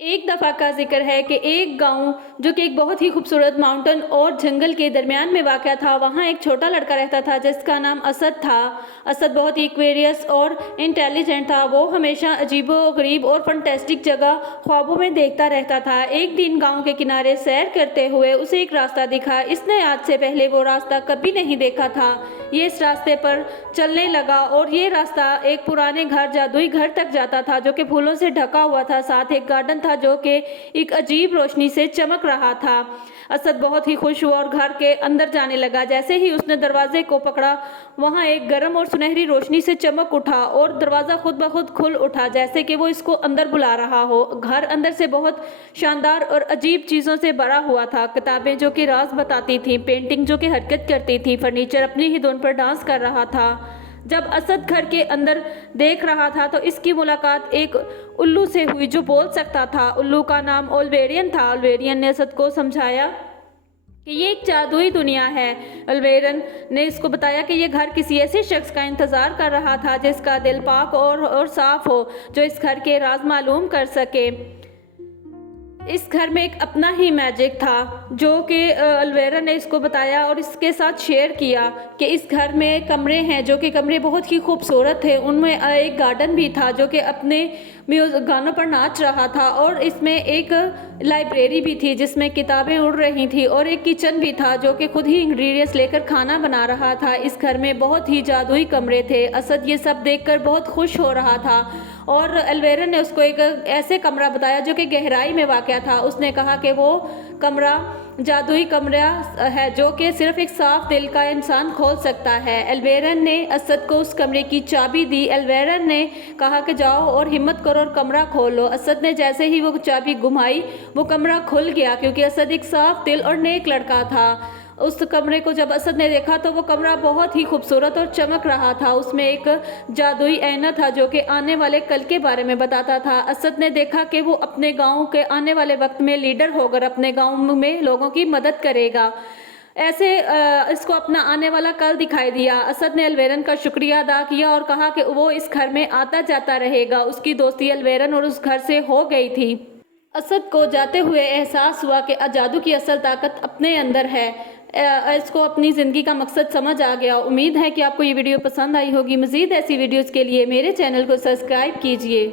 एक दफ़ा का ज़िक्र है कि एक गाँव जो कि एक बहुत ही खूबसूरत माउंटेन और जंगल के दरमियान में वाक़या था, वहाँ एक छोटा लड़का रहता था जिसका नाम असद था। असद बहुत ही एक्वेरियस और इंटेलिजेंट था। वो हमेशा अजीबो-गरीब और फंटेस्टिक जगह ख्वाबों में देखता रहता था। एक दिन गाँव के किनारे सैर करते हुए उसे एक रास्ता दिखा। इसने आज से पहले वो रास्ता कभी नहीं देखा था। ये इस रास्ते पर चलने लगा और ये रास्ता एक पुराने घर, जादुई घर तक जाता था जो कि फूलों से ढका हुआ था। साथ एक गार्डन था जो कि एक अजीब रोशनी से चमक रहा था। असद बहुत ही खुश हुआ और घर के अंदर जाने लगा। जैसे ही उसने दरवाजे को पकड़ा, वहाँ एक गर्म और सुनहरी रोशनी से चमक उठा और दरवाज़ा खुद ब खुद खुल उठा, जैसे कि वो इसको अंदर बुला रहा हो। घर अंदर से बहुत शानदार और अजीब चीज़ों से भरा हुआ था। किताबें जो कि राज बताती थीं, पेंटिंग जो कि हरकत करती थी, फर्नीचर अपनी ही धुन पर डांस कर रहा था। जब असद घर के अंदर देख रहा था तो इसकी मुलाकात एक उल्लू से हुई जो बोल सकता था। उल्लू का नाम ओल्वेरियन था। ओल्वेरियन ने असद को समझाया कि ये एक जादुई दुनिया है। ओल्वेरियन ने इसको बताया कि ये घर किसी ऐसे शख्स का इंतज़ार कर रहा था जिसका दिल पाक और साफ हो, जो इस घर के राज मालूम कर सके। इस घर में एक अपना ही मैजिक था जो कि अलवेरा ने इसको बताया और इसके साथ शेयर किया कि इस घर में कमरे हैं जो कि कमरे बहुत ही खूबसूरत थे। उनमें एक गार्डन भी था जो कि अपने गानों पर नाच रहा था और इसमें एक लाइब्रेरी भी थी जिसमें किताबें उड़ रही थी और एक किचन भी था जो कि खुद ही इंग्रेडिएंट्स लेकर खाना बना रहा था। इस घर में बहुत ही जादुई कमरे थे। असद ये सब देखकर बहुत खुश हो रहा था और अलवेरा ने उसको एक ऐसे कमरा बताया जो कि गहराई में वाक़या था। उसने कहा कि वो कमरा जादुई कमरा है जो कि सिर्फ एक साफ दिल का इंसान खोल सकता है। अलवेरन ने असद को उस कमरे की चाबी दी। अलवेरन ने कहा कि जाओ और हिम्मत करो और कमरा खोलो। असद ने जैसे ही वो चाबी घुमाई, वो कमरा खुल गया क्योंकि असद एक साफ दिल और नेक लड़का था। उस कमरे को जब असद ने देखा तो वो कमरा बहुत ही खूबसूरत और चमक रहा था। उसमें एक जादुई ऐना था जो कि आने वाले कल के बारे में बताता था। असद ने देखा कि वो अपने गांव के आने वाले वक्त में लीडर होकर अपने गांव में लोगों की मदद करेगा। ऐसे इसको अपना आने वाला कल दिखाई दिया। असद ने अलवेरन का शुक्रिया अदा किया और कहा कि वो इस घर में आता जाता रहेगा। उसकी दोस्ती अलवेरन और उस घर से हो गई थी। असद को जाते हुए एहसास हुआ कि जादू की असल ताकत अपने अंदर है। इसको अपनी ज़िंदगी का मकसद समझ आ गया। उम्मीद है कि आपको ये वीडियो पसंद आई होगी। मज़ीद ऐसी वीडियोज़ के लिए मेरे चैनल को सब्सक्राइब कीजिए।